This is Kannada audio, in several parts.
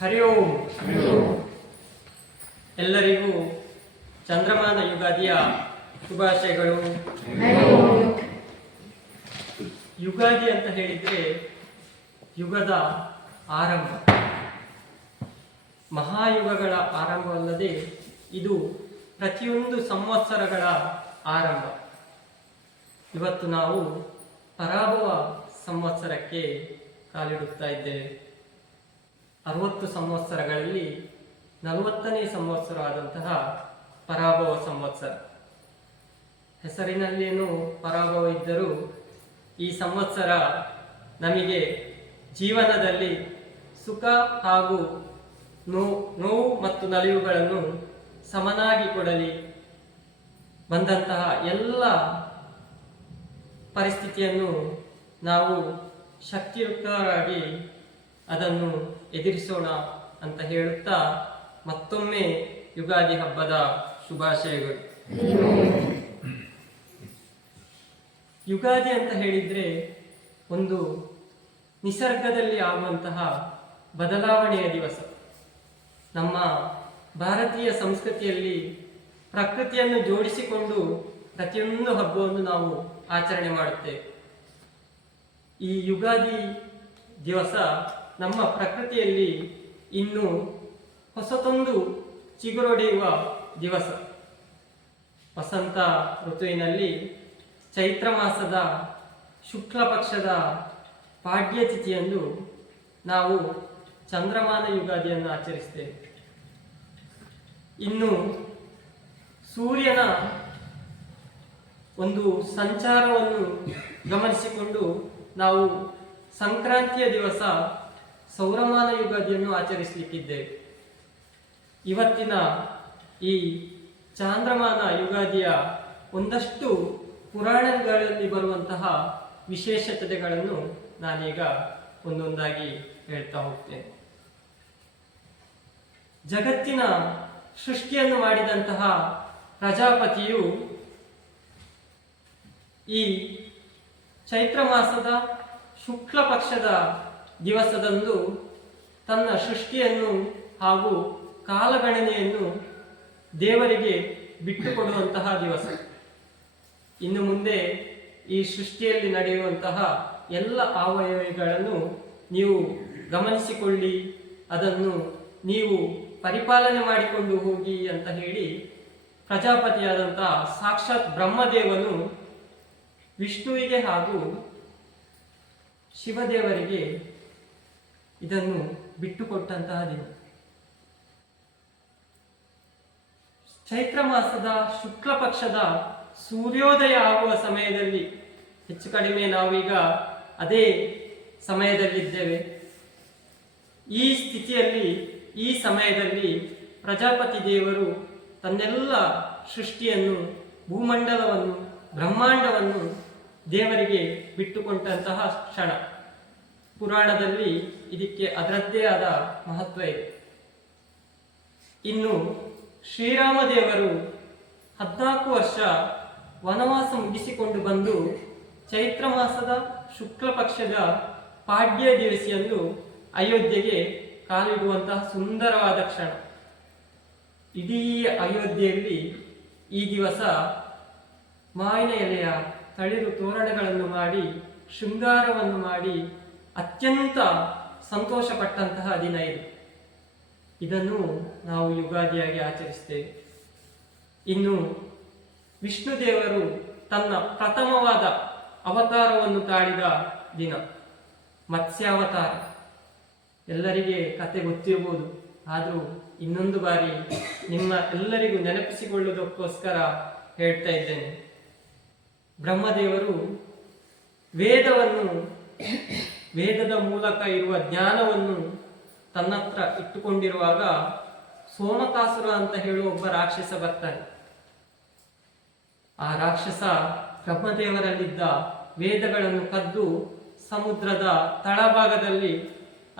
ಹರಿ ಓಂ. ಎಲ್ಲರಿಗೂ ಚಂದ್ರಮಾನ ಯುಗಾದಿಯ ಶುಭಾಶಯಗಳು. ಯುಗಾದಿ ಅಂತ ಹೇಳಿದ್ರೆ ಯುಗದ ಆರಂಭ, ಮಹಾಯುಗಗಳ ಆರಂಭವಲ್ಲದೆ ಇದು ಪ್ರತಿಯೊಂದು ಸಂವತ್ಸರಗಳ ಆರಂಭ. ಇವತ್ತು ನಾವು ಪರಾಭವ ಸಂವತ್ಸರಕ್ಕೆ ಕಾಲಿಡುತ್ತಾ ಇದ್ದೇವೆ. 60 ಸಂವತ್ಸರಗಳಲ್ಲಿ 40ನೇ ಸಂವತ್ಸರ ಆದಂತಹ ಪರಾಭವ ಸಂವತ್ಸರ. ಹೆಸರಿನಲ್ಲೇನು ಪರಾಭವ ಇದ್ದರೂ ಈ ಸಂವತ್ಸರ ನಮಗೆ ಜೀವನದಲ್ಲಿ ಸುಖ ಹಾಗೂ ನೋವು ಮತ್ತು ನಲಿವುಗಳನ್ನು ಸಮನಾಗಿ ಕೊಡಲಿ, ಬಂದಂತಹ ಎಲ್ಲ ಪರಿಸ್ಥಿತಿಯನ್ನು ನಾವು ಶಕ್ತಿಯುಕ್ತರಾಗಿ ಅದನ್ನು ಎದುರಿಸೋಣ ಅಂತ ಹೇಳುತ್ತಾ ಮತ್ತೊಮ್ಮೆ ಯುಗಾದಿ ಹಬ್ಬದ ಶುಭಾಶಯಗಳು. ಯುಗಾದಿ ಅಂತ ಹೇಳಿದ್ರೆ ಒಂದು ನಿಸರ್ಗದಲ್ಲಿ ಆಗುವಂತಹ ಬದಲಾವಣೆಯ ದಿವಸ. ನಮ್ಮ ಭಾರತೀಯ ಸಂಸ್ಕೃತಿಯಲ್ಲಿ ಪ್ರಕೃತಿಯನ್ನು ಜೋಡಿಸಿಕೊಂಡು ಪ್ರತಿಯೊಂದು ಹಬ್ಬವನ್ನು ನಾವು ಆಚರಣೆ ಮಾಡುತ್ತೇವೆ. ಈ ಯುಗಾದಿ ದಿವಸ ನಮ್ಮ ಪ್ರಕೃತಿಯಲ್ಲಿ ಇನ್ನು ಹೊಸತೊಂದು ಚಿಗುರೊಡೆಯುವ ದಿವಸ. ವಸಂತ ಋತುವಿನಲ್ಲಿ ಚೈತ್ರ ಮಾಸದ ಶುಕ್ಲ ಪಕ್ಷದ ಪಾಡ್ಯ ತಿಥಿಯಂದು ನಾವು ಚಂದ್ರಮಾನ ಯುಗಾದಿಯನ್ನು ಆಚರಿಸ್ತೇವೆ. ಇನ್ನು ಸೂರ್ಯನ ಒಂದು ಸಂಚಾರವನ್ನು ಗಮನಿಸಿಕೊಂಡು ನಾವು ಸಂಕ್ರಾಂತಿಯ ದಿವಸ ಸೌರಮಾನ ಯುಗಾದಿಯನ್ನು ಆಚರಿಸಲಿಕ್ಕಿದ್ದೇವೆ. ಇವತ್ತಿನ ಈ ಚಾಂದ್ರಮಾನ ಯುಗಾದಿಯ ಒಂದಷ್ಟು ಪುರಾಣಗಳಲ್ಲಿ ಬರುವಂತಹ ವಿಶೇಷತೆಗಳನ್ನು ನಾನೀಗ ಒಂದೊಂದಾಗಿ ಹೇಳ್ತಾ ಹೋಗ್ತೇನೆ. ಜಗತ್ತಿನ ಸೃಷ್ಟಿಯನ್ನು ಮಾಡಿದಂತಹ ಪ್ರಜಾಪತಿಯು ಈ ಚೈತ್ರ ಮಾಸದ ಶುಕ್ಲ ಪಕ್ಷದ ದಿವಸದಂದು ತನ್ನ ಸೃಷ್ಟಿಯನ್ನು ಹಾಗೂ ಕಾಲಗಣನೆಯನ್ನು ದೇವರಿಗೆ ಬಿಟ್ಟುಕೊಡುವಂತಹ ದಿವಸ. ಇನ್ನು ಮುಂದೆ ಈ ಸೃಷ್ಟಿಯಲ್ಲಿ ನಡೆಯುವಂತಹ ಎಲ್ಲ ಅವಯವಗಳನ್ನು ನೀವು ಗಮನಿಸಿಕೊಳ್ಳಿ, ಅದನ್ನು ನೀವು ಪರಿಪಾಲನೆ ಮಾಡಿಕೊಂಡು ಹೋಗಿ ಅಂತ ಹೇಳಿ ಪ್ರಜಾಪತಿಯಾದಂತಹ ಸಾಕ್ಷಾತ್ ಬ್ರಹ್ಮದೇವನು ವಿಷ್ಣುವಿಗೆ ಹಾಗೂ ಶಿವದೇವರಿಗೆ ಇದನ್ನು ಬಿಟ್ಟುಕೊಟ್ಟಂತಹ ದಿನ. ಚೈತ್ರ ಮಾಸದ ಶುಕ್ಲ ಪಕ್ಷದ ಸೂರ್ಯೋದಯ ಆಗುವ ಸಮಯದಲ್ಲಿ, ಹೆಚ್ಚು ಕಡಿಮೆ ನಾವೀಗ ಅದೇ ಸಮಯದಲ್ಲಿದ್ದೇವೆ. ಈ ಸ್ಥಿತಿಯಲ್ಲಿ, ಈ ಸಮಯದಲ್ಲಿ ಪ್ರಜಾಪತಿ ದೇವರು ತನ್ನೆಲ್ಲ ಸೃಷ್ಟಿಯನ್ನು, ಭೂಮಂಡಲವನ್ನು, ಬ್ರಹ್ಮಾಂಡವನ್ನು ದೇವರಿಗೆ ಬಿಟ್ಟುಕೊಟ್ಟಂತಹ ಕ್ಷಣ. ಪುರಾಣದಲ್ಲಿ ಇದಕ್ಕೆ ಅದರದ್ದೇ ಆದ ಮಹತ್ವ ಇದೆ. ಇನ್ನು ಶ್ರೀರಾಮದೇವರು 14 ವರ್ಷ ವನವಾಸ ಮುಗಿಸಿಕೊಂಡು ಬಂದು ಚೈತ್ರ ಮಾಸದ ಶುಕ್ಲ ಪಕ್ಷದ ಪಾಡ್ಯ ದಿವಸಿಯಂದು ಅಯೋಧ್ಯೆಗೆ ಕಾಲಿಡುವಂತಹ ಸುಂದರವಾದ ಕ್ಷಣ. ಇಡೀ ಅಯೋಧ್ಯೆಯಲ್ಲಿ ಈ ದಿವಸ ಮಾವಿನ ಎಲೆಯ ತಳಿರು ತೋರಣಗಳನ್ನು ಮಾಡಿ, ಶೃಂಗಾರವನ್ನು ಮಾಡಿ ಅತ್ಯಂತ ಸಂತೋಷಪಟ್ಟಂತಹ ದಿನ ಇದು. ಇದನ್ನು ನಾವು ಯುಗಾದಿಯಾಗಿ ಆಚರಿಸ್ತೇವೆ. ಇನ್ನು ವಿಷ್ಣು ದೇವರು ತನ್ನ ಪ್ರಥಮವಾದ ಅವತಾರವನ್ನು ತಾಳಿದ ದಿನ ಮತ್ಸ್ಯಾವತಾರ. ಎಲ್ಲರಿಗೆ ಕತೆ ಗೊತ್ತಿರಬಹುದು, ಆದರೂ ಇನ್ನೊಂದು ಬಾರಿ ನಿಮ್ಮ ಎಲ್ಲರಿಗೂ ನೆನಪಿಸಿಕೊಳ್ಳುವುದಕ್ಕೋಸ್ಕರ ಹೇಳ್ತಾ ಇದ್ದೇನೆ. ಬ್ರಹ್ಮದೇವರು ವೇದದ ಮೂಲಕ ಇರುವ ಜ್ಞಾನವನ್ನು ತನ್ನತ್ರ ಇಟ್ಟುಕೊಂಡಿರುವಾಗ ಸೋಮಕಾಸುರ ಅಂತ ಹೇಳುವ ಒಬ್ಬ ರಾಕ್ಷಸ ಬರ್ತಾನೆ. ಆ ರಾಕ್ಷಸ ಬ್ರಹ್ಮದೇವರಲ್ಲಿದ್ದ ವೇದಗಳನ್ನು ಕದ್ದು ಸಮುದ್ರದ ತಳಭಾಗದಲ್ಲಿ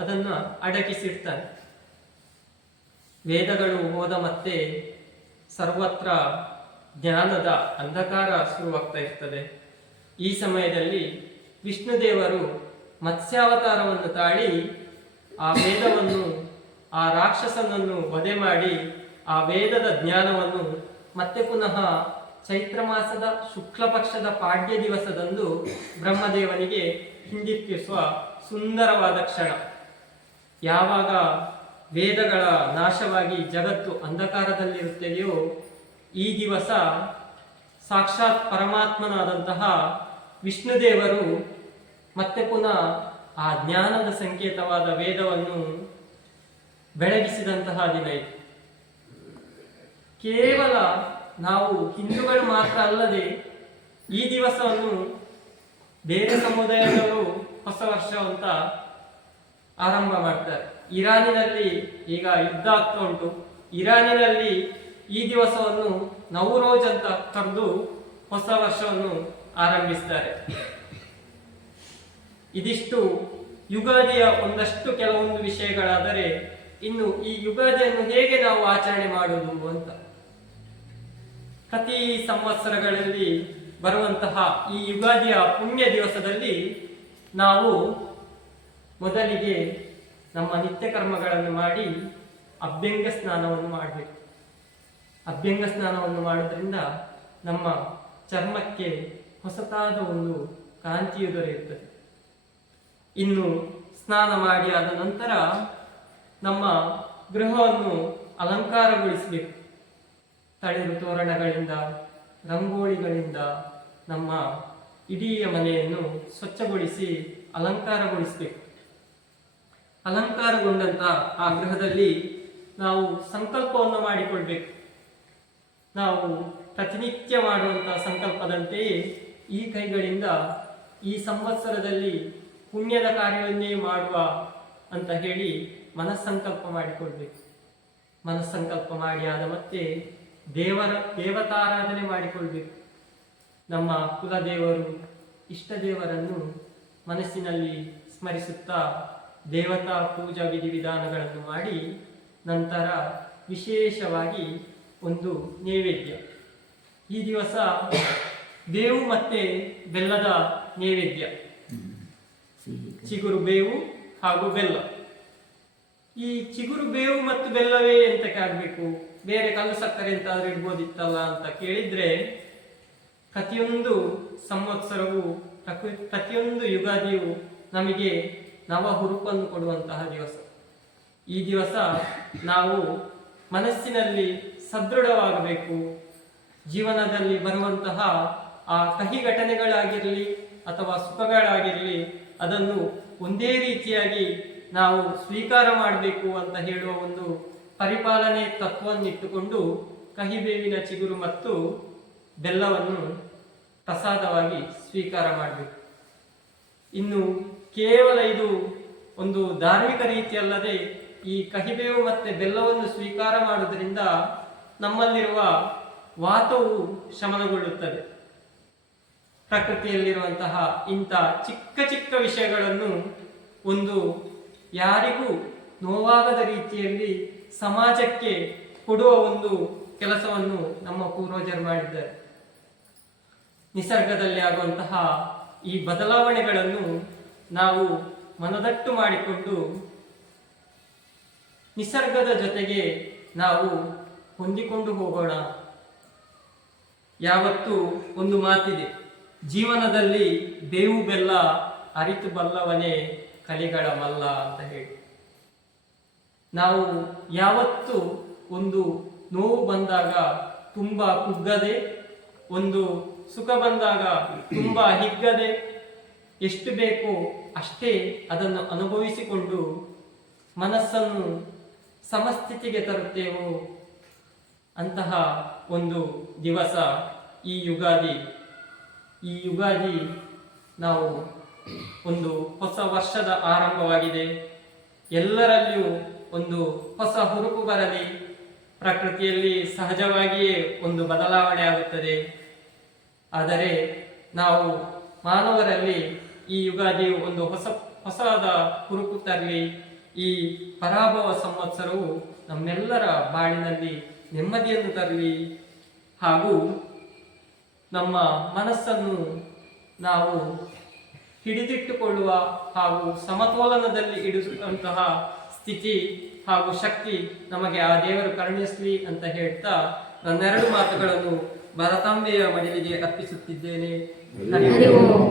ಅದನ್ನು ಅಡಗಿಸಿಡ್ತಾನೆ. ವೇದಗಳು ಹೋದ ಮತ್ತೆ ಸರ್ವತ್ರ ಜ್ಞಾನದ ಅಂಧಕಾರ ಶುರುವಾಗ್ತಾ ಇರ್ತದೆ. ಈ ಸಮಯದಲ್ಲಿ ವಿಷ್ಣುದೇವರು ಮತ್ಸ್ಯಾವತಾರವನ್ನು ತಾಳಿ ಆ ವೇದವನ್ನು ಆ ರಾಕ್ಷಸನನ್ನು ವಧೆ ಮಾಡಿ ಆ ವೇದದ ಜ್ಞಾನವನ್ನು ಮತ್ತೆ ಪುನಃ ಚೈತ್ರ ಮಾಸದ ಶುಕ್ಲ ಪಕ್ಷದ ಪಾಡ್ಯ ದಿವಸದಂದು ಬ್ರಹ್ಮದೇವನಿಗೆ ಹಿಂದಿಕ್ಕಿಸುವ ಸುಂದರವಾದ ಕ್ಷಣ. ಯಾವಾಗ ವೇದಗಳ ನಾಶವಾಗಿ ಜಗತ್ತು ಅಂಧಕಾರದಲ್ಲಿರುತ್ತದೆಯೋ ಈ ದಿವಸ ಸಾಕ್ಷಾತ್ ಪರಮಾತ್ಮನಾದಂತಹ ವಿಷ್ಣುದೇವರು ಮತ್ತೆ ಪುನಃ ಆ ಜ್ಞಾನದ ಸಂಕೇತವಾದ ವೇದವನ್ನು ಬೆಳಗಿಸಿದಂತಹ ದಿನ ಇದು. ಕೇವಲ ನಾವು ಹಿಂದೂಗಳು ಮಾತ್ರ ಅಲ್ಲದೆ ಈ ದಿವಸವನ್ನು ಬೇರೆ ಸಮುದಾಯದವರು ಹೊಸ ವರ್ಷ ಅಂತ ಆರಂಭ ಮಾಡ್ತಾರೆ. ಇರಾನಿನಲ್ಲಿ ಈಗ ಯುದ್ಧ ಆಗ್ತಾ ಉಂಟು. ಇರಾನಿನಲ್ಲಿ ಈ ದಿವಸವನ್ನು ನವರೋಜ್ ಅಂತ ಕರೆದು ಹೊಸ ವರ್ಷವನ್ನು ಆರಂಭಿಸ್ತಾರೆ. ಇದಿಷ್ಟು ಯುಗಾದಿಯ ಒಂದಷ್ಟು ಕೆಲವೊಂದು ವಿಷಯಗಳಾದರೆ, ಇನ್ನು ಈ ಯುಗಾದಿಯನ್ನು ಹೇಗೆ ನಾವು ಆಚರಣೆ ಮಾಡುವುದು ಅಂತ. ಪ್ರತಿ ಸಂವತ್ಸರಗಳಲ್ಲಿ ಬರುವಂತಹ ಈ ಯುಗಾದಿಯ ಪುಣ್ಯ ದಿವಸದಲ್ಲಿ ನಾವು ಮೊದಲಿಗೆ ನಮ್ಮ ನಿತ್ಯ ಕರ್ಮಗಳನ್ನು ಮಾಡಿ ಅಭ್ಯಂಗ ಸ್ನಾನವನ್ನು ಮಾಡಬೇಕು. ಅಭ್ಯಂಗ ಸ್ನಾನವನ್ನು ಮಾಡೋದ್ರಿಂದ ನಮ್ಮ ಚರ್ಮಕ್ಕೆ ಹೊಸತಾದ ಒಂದು ಕಾಂತಿಯು ದೊರೆಯುತ್ತದೆ. ಇನ್ನು ಸ್ನಾನ ಮಾಡಿ ಆದ ನಂತರ ನಮ್ಮ ಗೃಹವನ್ನು ಅಲಂಕಾರಗೊಳಿಸಬೇಕು. ತಳಿರು ತೋರಣಗಳಿಂದ, ರಂಗೋಲಿಗಳಿಂದ ನಮ್ಮ ಇಡೀ ಮನೆಯನ್ನು ಸ್ವಚ್ಛಗೊಳಿಸಿ ಅಲಂಕಾರಗೊಳಿಸಬೇಕು. ಅಲಂಕಾರಗೊಂಡಂತ ಆ ಗೃಹದಲ್ಲಿ ನಾವು ಸಂಕಲ್ಪವನ್ನು ಮಾಡಿಕೊಳ್ಬೇಕು. ನಾವು ಪ್ರತಿನಿತ್ಯ ಮಾಡುವಂತಹ ಸಂಕಲ್ಪದಂತೆಯೇ ಈ ಕೈಗಳಿಂದ ಈ ಸಂವತ್ಸರದಲ್ಲಿ ಪುಣ್ಯದ ಕಾರ್ಯವನ್ನೇ ಮಾಡುವ ಅಂತ ಹೇಳಿ ಮನಸ್ಸಂಕಲ್ಪ ಮಾಡಿಕೊಳ್ಬೇಕು. ಮನಸ್ಸಂಕಲ್ಪ ಮಾಡಿ ಆದ ಮತ್ತೆ ದೇವತಾರಾಧನೆ ಮಾಡಿಕೊಳ್ಬೇಕು. ನಮ್ಮ ಕುಲದೇವರು, ಇಷ್ಟ ದೇವರನ್ನು ಮನಸ್ಸಿನಲ್ಲಿ ಸ್ಮರಿಸುತ್ತಾ ದೇವತಾ ಪೂಜಾ ವಿಧಿವಿಧಾನಗಳನ್ನು ಮಾಡಿ ನಂತರ ವಿಶೇಷವಾಗಿ ಒಂದು ನೈವೇದ್ಯ. ಈ ದಿವಸ ಬೇವು ಮತ್ತೆ ಬೆಲ್ಲದ ನೈವೇದ್ಯ, ಚಿಗುರು ಬೇವು ಹಾಗೂ ಬೆಲ್ಲ. ಈ ಚಿಗುರು ಬೇವು ಮತ್ತು ಬೆಲ್ಲವೇ ಎಂತಕ್ಕೆ ಆಗ್ಬೇಕು, ಬೇರೆ ಕಲ್ಲು ಸಕ್ಕರೆ ಎಂತಾದ್ರೂ ಇಡ್ಬೋದಿತ್ತಲ್ಲ ಅಂತ ಕೇಳಿದ್ರೆ, ಪ್ರತಿಯೊಂದು ಸಂವತ್ಸರವು ಪ್ರತಿಯೊಂದು ಯುಗಾದಿಯು ನಮಗೆ ನವ ಹುರುಪನ್ನು ಕೊಡುವಂತಹ ದಿವಸ. ಈ ದಿವಸ ನಾವು ಮನಸ್ಸಿನಲ್ಲಿ ಸದೃಢವಾಗಬೇಕು. ಜೀವನದಲ್ಲಿ ಬರುವಂತಹ ಆ ಕಹಿ ಘಟನೆಗಳಾಗಿರಲಿ ಅಥವಾ ಸುಖಗಳಾಗಿರಲಿ, ಅದನ್ನು ಒಂದೇ ರೀತಿಯಾಗಿ ನಾವು ಸ್ವೀಕಾರ ಮಾಡಬೇಕು ಅಂತ ಹೇಳುವ ಒಂದು ಪರಿಪಾಲನೆ ತತ್ವವನ್ನಿಟ್ಟುಕೊಂಡು ಕಹಿಬೇವಿನ ಚಿಗುರು ಮತ್ತು ಬೆಲ್ಲವನ್ನು ಪ್ರಸಾದವಾಗಿ ಸ್ವೀಕಾರ ಮಾಡಬೇಕು. ಇನ್ನು ಕೇವಲ ಇದು ಒಂದು ಧಾರ್ಮಿಕ ರೀತಿಯಲ್ಲದೆ ಈ ಕಹಿಬೇವು ಮತ್ತೆ ಬೆಲ್ಲವನ್ನು ಸ್ವೀಕಾರ ಮಾಡುವುದರಿಂದ ನಮ್ಮಲ್ಲಿರುವ ವಾತವು ಶಮನಗೊಳ್ಳುತ್ತದೆ. ಪ್ರಕೃತಿಯಲ್ಲಿರುವಂತಹ ಇಂಥ ಚಿಕ್ಕ ಚಿಕ್ಕ ವಿಷಯಗಳನ್ನು ಒಂದು ಯಾರಿಗೂ ನೋವಾಗದ ರೀತಿಯಲ್ಲಿ ಸಮಾಜಕ್ಕೆ ಕೊಡುವ ಒಂದು ಕೆಲಸವನ್ನು ನಮ್ಮ ಪೂರ್ವಜರು ಮಾಡಿದ್ದಾರೆ. ನಿಸರ್ಗದಲ್ಲಿ ಆಗುವಂತಹ ಈ ಬದಲಾವಣೆಗಳನ್ನು ನಾವು ಮನದಟ್ಟು ಮಾಡಿಕೊಂಡು ನಿಸರ್ಗದ ಜೊತೆಗೆ ನಾವು ಹೊಂದಿಕೊಂಡು ಹೋಗೋಣ. ಯಾವತ್ತೂ ಒಂದು ಮಾತಿದೆ, ಜೀವನದಲ್ಲಿ ಬೇವು ಬೆಲ್ಲ ಅರಿತು ಬಲ್ಲವನೇ ಕಲಿಗಳ ಮಲ್ಲ ಅಂತ ಹೇಳಿ. ನಾವು ಯಾವತ್ತು ಒಂದು ನೋವು ಬಂದಾಗ ತುಂಬಾ ಕುಗ್ಗದೆ, ಒಂದು ಸುಖ ಬಂದಾಗ ತುಂಬಾ ಹಿಗ್ಗದೆ, ಎಷ್ಟು ಬೇಕೋ ಅಷ್ಟೇ ಅದನ್ನು ಅನುಭವಿಸಿಕೊಂಡು ಮನಸ್ಸನ್ನು ಸಮಸ್ಥಿತಿಗೆ ತರುತ್ತೇವೋ ಅಂತಹ ಒಂದು ದಿವಸ ಈ ಯುಗಾದಿ. ಈ ಯುಗಾದಿ ನಾವು ಒಂದು ಹೊಸ ವರ್ಷದ ಆರಂಭವಾಗಿದೆ. ಎಲ್ಲರಲ್ಲಿಯೂ ಒಂದು ಹೊಸ ಹುರುಪು ಬರಲಿ. ಪ್ರಕೃತಿಯಲ್ಲಿ ಸಹಜವಾಗಿಯೇ ಒಂದು ಬದಲಾವಣೆ ಆಗುತ್ತದೆ. ಆದರೆ ನಾವು ಮಾನವರಲ್ಲಿ ಈ ಯುಗಾದಿಯು ಒಂದು ಹೊಸದಾದ ಹುರುಪು ತರಲಿ. ಈ ಪರಾಭವ ಸಂವತ್ಸರವು ನಮ್ಮೆಲ್ಲರ ಬಾಳಿನಲ್ಲಿ ನೆಮ್ಮದಿಯನ್ನು ತರಲಿ. ಹಾಗೂ ನಮ್ಮ ಮನಸ್ಸನ್ನು ನಾವು ಹಿಡಿದಿಟ್ಟುಕೊಳ್ಳುವ ಹಾಗೂ ಸಮತೋಲನದಲ್ಲಿ ಇಡುವಂತಹ ಸ್ಥಿತಿ ಸ್ಥಿತಿ ಹಾಗೂ ಶಕ್ತಿ ನಮಗೆ ಆ ದೇವರು ಕರುಣಿಸಲಿ ಅಂತ ಹೇಳ್ತಾ ನನ್ನೆರಡು ಮಾತುಗಳನ್ನು ಭರತಾಂಬೆಯ ಮಡಿಲಿಗೆ ಅರ್ಪಿಸುತ್ತಿದ್ದೇನೆ. ಹರಿ ಓಂ.